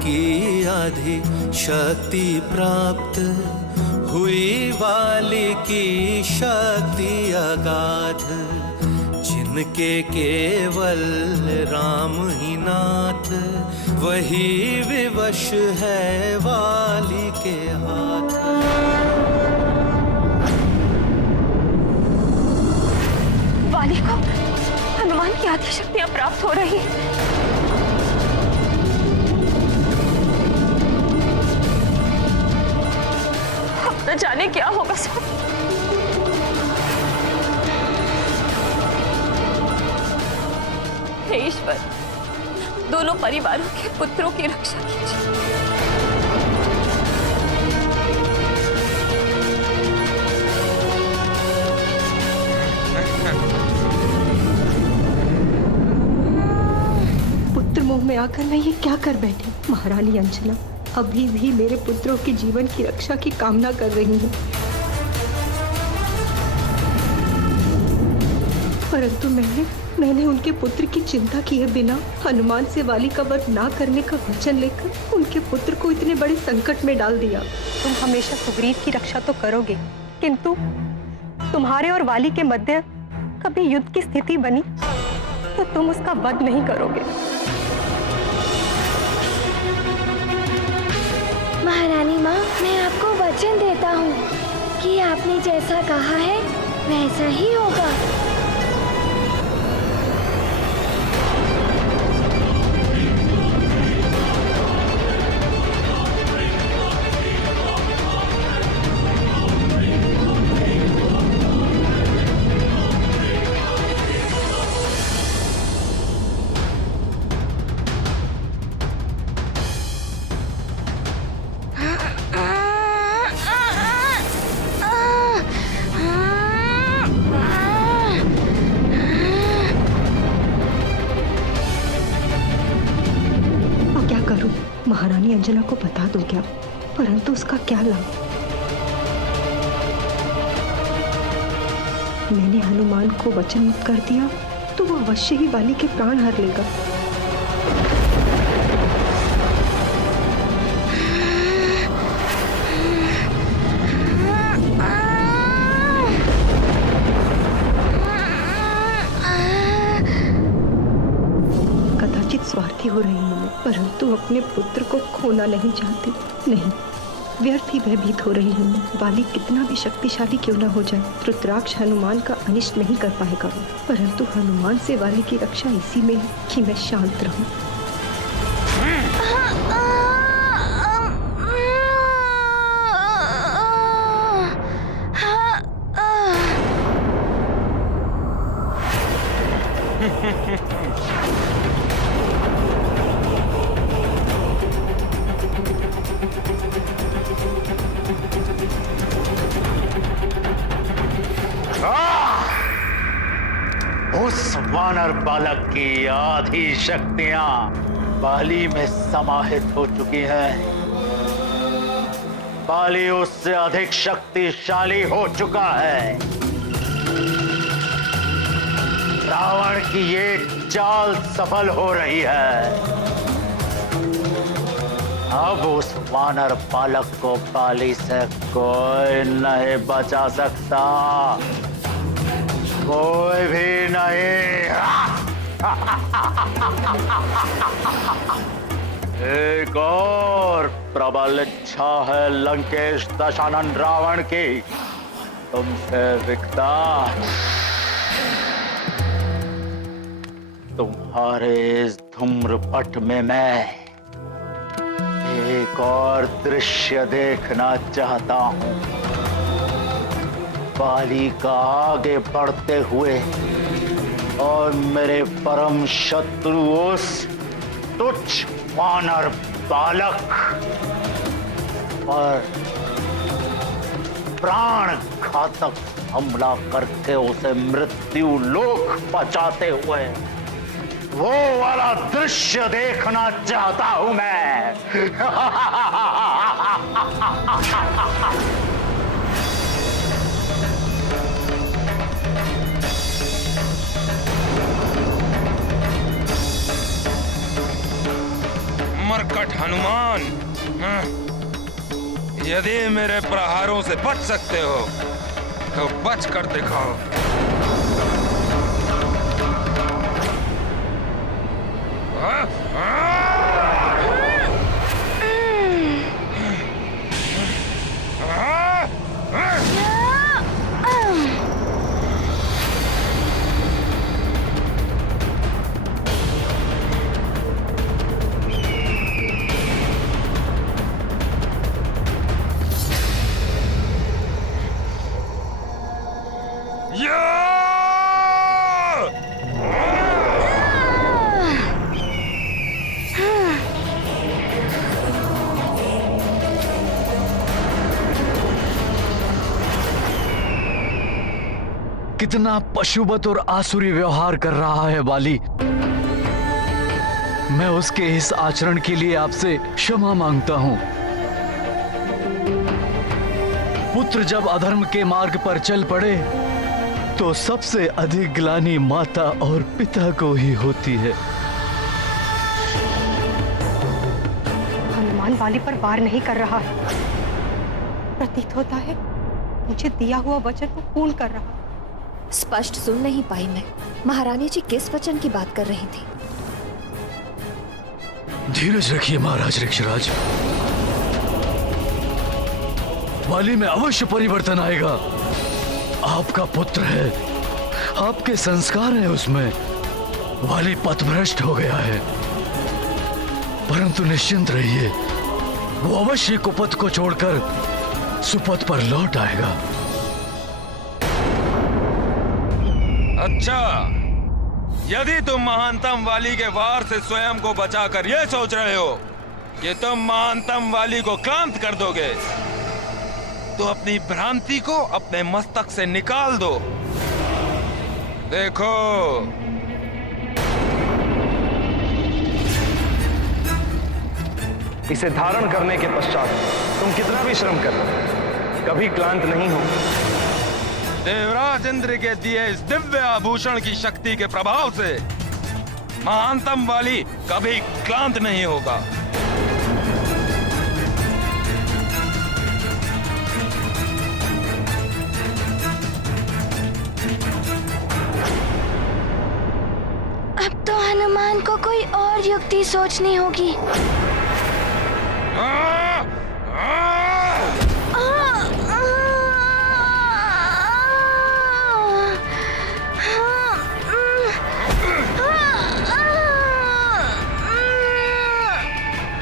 की आधी शक्ति प्राप्त हुई, वाली की शक्ति अगाध, जिनके केवल राम ही नाथ, वही विवश है वाली के हाथ। वाली को हनुमान की आधी शक्तियां प्राप्त हो रही हैं। अब न जाने क्या होगा सब। हे ईश्वर, दोनों परिवारों के पुत्रों की रक्षा कीजिए। पुत्र मोह में आकर मैं ये क्या कर बैठी। महारानी अंजना अभी भी मेरे पुत्रों के जीवन की रक्षा की कामना कर रही हैं, परंतु मैंने उनके पुत्र की चिंता किए बिना हनुमान से वाली का वध ना करने का वचन लेकर उनके पुत्र को इतने बड़े संकट में डाल दिया। तुम हमेशा सुग्रीव की रक्षा तो करोगे, किंतु तुम्हारे और वाली के मध्य कभी युद्ध की स्थिति बनी तो तुम उसका वध नहीं करोगे। महारानी माँ, मैं आपको वचन देता हूँ कि आपने जैसा कहा है वैसा ही होगा। महारानी अंजना को बता दो क्या, परंतु उसका क्या लाभ। मैंने हनुमान को वचन मुक्त कर दिया तो वो अवश्य ही वाली के प्राण हर लेगा। स्वार्थी हो रही हूँ मैं, परंतु अपने पुत्र को खोना नहीं चाहती। नहीं, व्यर्थ ही भयभीत हो रही हूँ मैं। वाली कितना भी शक्तिशाली क्यों न हो जाए, रुद्राक्ष हनुमान का अनिष्ट नहीं कर पाएगा, परंतु हनुमान से वाली की रक्षा इसी में है कि मैं शांत रहूं। उस वानर बालक की आधी शक्तियां बाली में समाहित हो चुकी हैं। बाली उससे अधिक शक्तिशाली हो चुका है। रावण की ये चाल सफल हो रही है। अब उस वानर बालक को बाली से कोई नहीं बचा सकता, कोई भी नहीं। एक और प्रबल इच्छा है लंकेश दशानन रावण की तुमसे विकता। तुम्हारे इस धूम्रपट में मैं एक और दृश्य देखना चाहता हूं। बाली का आगे बढ़ते हुए और मेरे परम शत्रु उस तुच्छ वानर बालक पर प्राण घातक हमला करके उसे मृत्यु लोक पहुंचाते हुए वो वाला दृश्य देखना चाहता हूं मैं। मरकट हनुमान यदि मेरे प्रहारों से बच सकते हो तो बच कर दिखाओ। कितना पशुवत और आसुरी व्यवहार कर रहा है बाली। मैं उसके इस आचरण के लिए आपसे क्षमा मांगता हूं। पुत्र जब अधर्म के मार्ग पर चल पड़े तो सबसे अधिक ग्लानि माता और पिता को ही होती है। हनुमान वाली पर वार नहीं कर रहा है। प्रतीत होता है मुझे दिया हुआ वचन को पूर्ण कर रहा है। स्पष्ट सुन नहीं पाई मैं। महारानी जी किस वचन की बात कर रही थी? धीरज रखिए महाराज ऋक्षराज। वाली में अवश्य परिवर्तन आएगा। आपका पुत्र है, आपके संस्कार हैं उसमें। वाली पथभ्रष्ट हो गया है, परंतु निश्चिंत रहिए, वो अवश्य कुपथ को छोड़कर सुपथ पर लौट आएगा। अच्छा, यदि तुम महानतम वाली के वार से स्वयं को बचाकर यह सोच रहे हो कि तुम महानतम वाली को क्लांत कर दोगे, तो अपनी भ्रांति को अपने मस्तक से निकाल दो। देखो, इसे धारण करने के पश्चात तुम कितना भी श्रम कर लो, कभी क्लांत नहीं हो। देवराज इंद्र के दिए इस दिव्य आभूषण की शक्ति के प्रभाव से महानतम वाली कभी क्लांत नहीं होगा। अब तो हनुमान को कोई और युक्ति सोचनी होगी।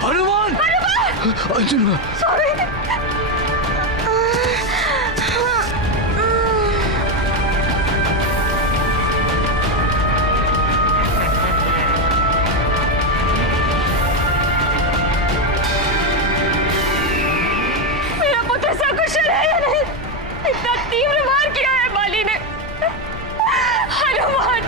हनुमान! अर्जुन! मेरा पुत्र सकुशल है या नहीं? इतना तीव्र वार किया है बाली ने। हनुमान!